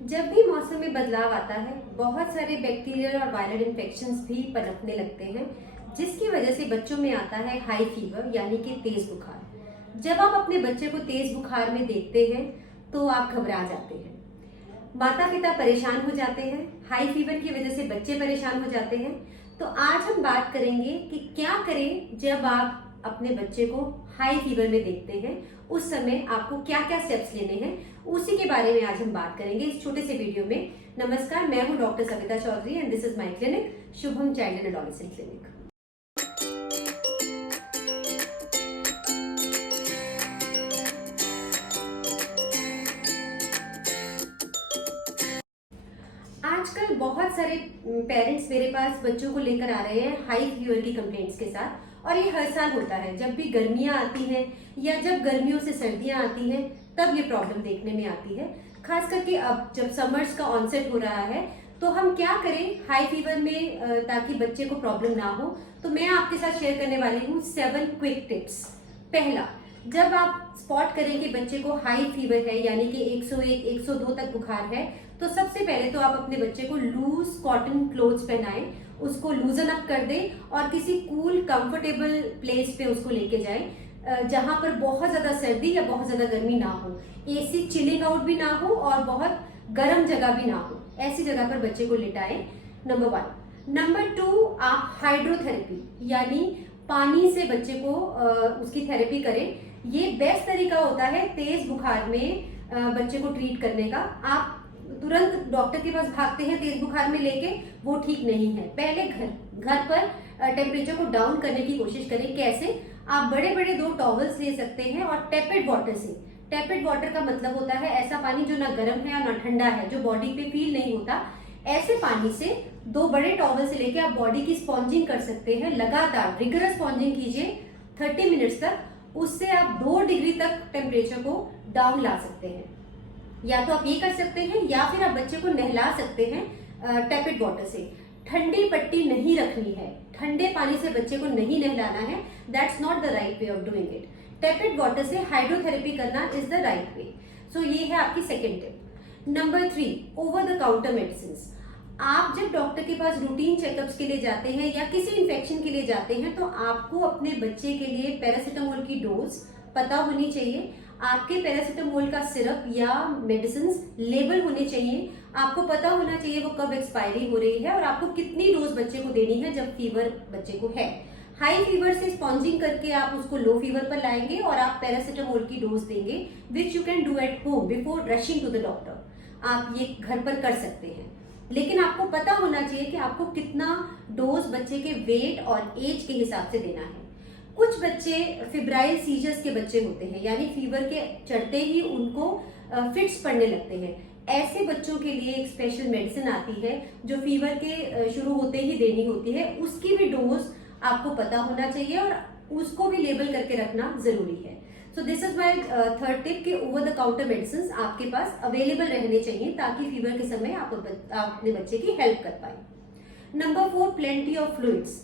जब भी मौसम में बदलाव आता है, बहुत सारे बैक्टीरियल और वायरल इन्फेक्शंस भी पनपने लगते हैं, जिसकी वजह से बच्चों में आता है हाई फीवर यानी कि तेज बुखार। जब आप अपने बच्चे को तेज बुखार में देखते हैं तो आप घबरा जाते हैं, माता पिता परेशान हो जाते हैं, हाई फीवर की वजह से बच्चे परेशान हो जाते हैं। तो आज हम बात करेंगे कि क्या करें जब आप अपने बच्चे को हाई फीवर में देखते हैं, उस समय आपको क्या क्या स्टेप्स लेने हैं, उसी के बारे में आज हम बात करेंगे इस छोटे से वीडियो में। नमस्कार, मैं हूं doctor Savita Chaudhary and this is my clinic, Shubham child and adolescent clinic. आजकल बहुत सारे पेरेंट्स मेरे पास बच्चों को लेकर आ रहे हैं हाई फीवर की कंप्लेंट्स के साथ, और ये हर साल होता है। जब भी गर्मियां आती हैं या जब गर्मियों से सर्दियां आती हैं तब ये प्रॉब्लम देखने में आती है। खास करके अब जब समर्स का ऑनसेट हो रहा है तो हम क्या करें हाई फीवर में ताकि बच्चे को प्रॉब्लम ना हो। तो मैं आपके साथ शेयर करने वाली हूँ 7 क्विक टिप्स। पहला, जब आप स्पॉट करें कि बच्चे को हाई फीवर है यानी कि 101 102 तक बुखार है, तो सबसे पहले तो आप अपने बच्चे को लूज कॉटन क्लोथ्स पहनाएं, उसको लूजन अप कर दें और किसी कूल कंफर्टेबल प्लेस पे उसको लेके जाएं जहां पर बहुत ज्यादा सर्दी या बहुत ज्यादा गर्मी ना हो, एसी चिलिंग आउट भी ना हो और बहुत गर्म जगह भी ना हो, ऐसी जगह पर बच्चे को लिटाएं। नंबर 1। नंबर 2, आप हाइड्रोथेरेपी यानी पानी से बच्चे को उसकी थेरेपी करें। ये बेस्ट तरीका होता है तेज बुखार में बच्चे को ट्रीट करने का। आप तुरंत डॉक्टर के पास भागते हैं तेज बुखार में लेके, वो ठीक नहीं है। पहले घर पर टेम्परेचर को डाउन करने की कोशिश करें। कैसे? आप बड़े बड़े 2 टॉवल्स ले सकते हैं और टेपेड वाटर से, टेपेड वाटर का मतलब होता है ऐसा पानी जो ना गर्म है ना ठंडा है, जो बॉडी पे फील नहीं होता, ऐसे पानी से 2 बड़े टॉवल से लेके आप बॉडी की स्पॉन्जिंग कर सकते हैं। लगातार रिगरस स्पॉन्जिंग कीजिए 30 मिनट्स तक, उससे आप 2 डिग्री तक टेम्परेचर को डाउन ला सकते हैं। या तो आप ये कर सकते हैं या फिर आप बच्चे को नहला सकते हैं टेपेड वाटर से। ठंडी पट्टी नहीं रखनी है, ठंडे पानी से बच्चे को नहीं नहलाना है, that's not the right way of doing it. Tapped water से हाइड्रोथेरेपी करना is the right way. So ये है आपकी second tip. Number 3, over the counter medicine. आप जब डॉक्टर के पास रूटीन चेकअप्स के लिए जाते हैं या किसी इन्फेक्शन के लिए जाते हैं तो आपको अपने बच्चे के लिए पैरासीटामोल की डोज पता होनी चाहिए। आपके पैरासीटामोल का सिरप या मेडिसिन लेबल होने चाहिए। आपको पता होना चाहिए वो कब एक्सपायरी हो रही है और आपको कितनी डोज बच्चे को देनी है जब फीवर बच्चे को है। हाई फीवर से स्पॉन्जिंग करके आप उसको लो फीवर पर लाएंगे और आप पैरासीटामोल की डोज देंगे, which you can do at home before rushing to the doctor. आप ये घर पर कर सकते हैं, लेकिन आपको पता होना चाहिए कि आपको कितना डोज बच्चे के वेट और एज के हिसाब से देना है। कुछ बच्चे फिब्राइल सीजर्स के बच्चे होते हैं, यानी फीवर के चढ़ते ही उनको फिट्स पड़ने लगते हैं। ऐसे बच्चों के लिए एक स्पेशल मेडिसिन आती है जो फीवर के शुरू होते ही देनी होती है। उसकी भी डोज आपको पता होना चाहिए और उसको भी लेबल करके रखना जरूरी है। So this is my third tip कि ओवर द काउंटर मेडिसिन आपके पास अवेलेबल रहने चाहिए ताकि फीवर के समय आप अपने बच्चे की हेल्प कर पाए। Number 4, plenty of fluids.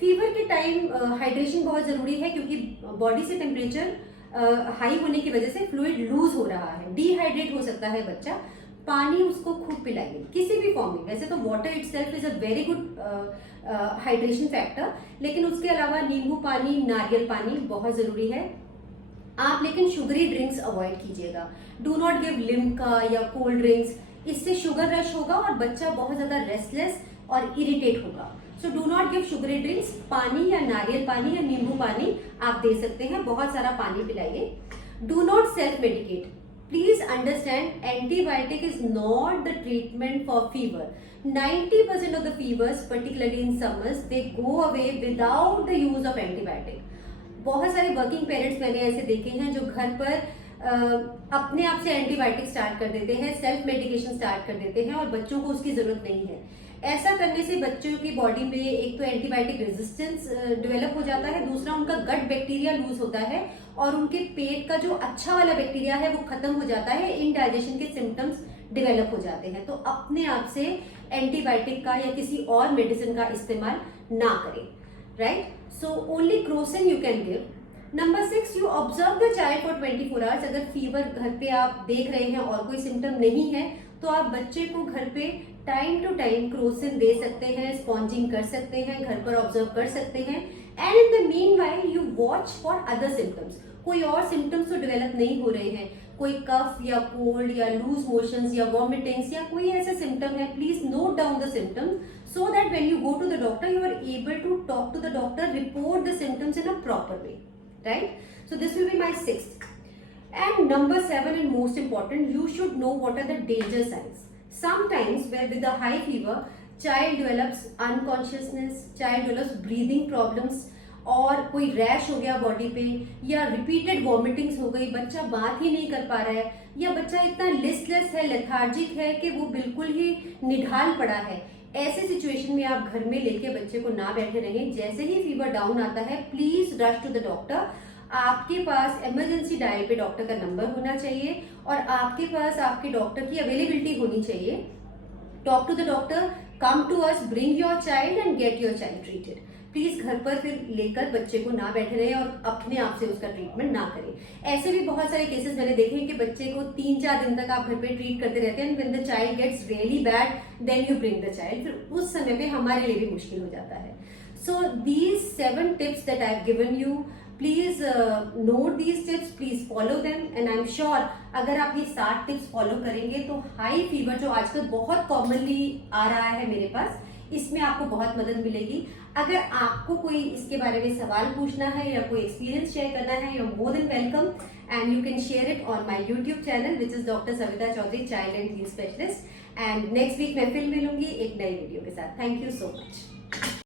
Fever के टाइम हाइड्रेशन बहुत जरूरी है क्योंकि बॉडी से टेम्परेचर हाई होने की वजह से फ्लूइड लूज हो रहा है, डिहाइड्रेट हो सकता है बच्चा। पानी उसको खूब पिलाइए किसी भी फॉर्म में। वैसे तो water itself is a very good hydration factor, लेकिन उसके अलावा नींबू पानी, नारियल पानी बहुत जरूरी है। आप लेकिन शुगरी ड्रिंक्स अवॉइड कीजिएगा। डू नॉट गिव लिम्का या कोल्ड ड्रिंक्स, इससे शुगर रश होगा और बच्चा बहुत ज्यादा रेस्टलेस और इरिटेट होगा। So do not give sugary drinks. पानी या नारियल पानी या नींबू पानी आप दे सकते हैं, बहुत सारा पानी पिलाइए। Do not self medicate. Please understand, antibiotic is not the treatment for fever. 90% of the fevers, particularly in summers, they go away without the use of antibiotic. बहुत सारे वर्किंग पेरेंट्स मैंने ऐसे देखे हैं जो घर पर अपने आप से एंटीबायोटिक स्टार्ट कर देते हैं, सेल्फ मेडिकेशन स्टार्ट कर देते हैं और बच्चों को उसकी जरूरत नहीं है। ऐसा करने से बच्चों की बॉडी में एक तो एंटीबायोटिक रेजिस्टेंस डेवलप हो जाता है, दूसरा उनका गट बैक्टीरिया लूज होता है और उनके पेट का जो अच्छा वाला बैक्टीरिया है वो खत्म हो जाता है, इनडाइजेशन के सिम्टम्स डेवलप हो जाते हैं। तो अपने आप से एंटीबायोटिक का या किसी और मेडिसिन का इस्तेमाल ना करें, right? So only Crocin you can give. Number 6, you observe the child for 24 hours. अगर फीवर घर पे आप देख रहे हैं और कोई सिम्टम नहीं है तो आप बच्चे को घर पे टाइम टू टाइम क्रोसिन दे सकते हैं, स्पॉन्जिंग कर सकते हैं, घर पर ऑब्जर्व कर सकते हैं। And in the meanwhile you watch for other symptoms. कोई और सिम्टम्स तो डेवलप नहीं हो रहे हैं, कोई कफ या कोल्ड या लूज मोशंस या वॉमिटिंग्स या कोई ऐसा सिम्टम है, please note down the symptoms so that when you go to the doctor you are able to talk to the doctor, report the symptoms in a proper way, right? So this will be my sixth. And number 7 and most important, you should know what are the danger signs. Sometimes where with the high fever, child develops unconsciousness, child develops breathing problems, और कोई rash हो गया body पे, या repeated vomitings हो गई, बच्चा बात ही नहीं कर पा रहा है, या बच्चा इतना लिस्टलेस है, लेथार्जिक है कि वो बिल्कुल ही निढाल पड़ा है। ऐसे सिचुएशन में आप घर में लेके बच्चे को ना बैठे रहें। जैसे ही फीवर डाउन आता है please rush to the doctor. आपके पास इमरजेंसी डायल पे डॉक्टर का नंबर होना चाहिए और आपके पास आपके डॉक्टर की अवेलेबिलिटी होनी चाहिए। Talk to the doctor, come to us, bring your child and get your child treated. Please घर पर फिर लेकर बच्चे को ना बैठे रहे और अपने आप से उसका ट्रीटमेंट ना करें। ऐसे भी बहुत सारे केसेस मैंने देखे हैं कि बच्चे को 3-4 दिन तक आप घर पे ट्रीट करते रहते हैं, when the child gets really bad then you bring the child. फिर उस समय पे हमारे लिए भी मुश्किल हो जाता है। So these 7 tips that I have given you, please note these tips, please follow them and I am sure अगर आप ये 7 टिप्स फॉलो करेंगे तो हाई फीवर जो आजकल बहुत कॉमनली आ रहा है मेरे पास, इसमें आपको बहुत मदद मिलेगी। अगर आपको कोई इसके बारे में सवाल पूछना है या कोई एक्सपीरियंस शेयर करना है, you are more than welcome and you can share it on my YouTube channel which is doctor Savita Chaudhary, child and teen specialist. And next week मैं फिर मिलूंगी एक नई वीडियो के साथ। Thank you so much.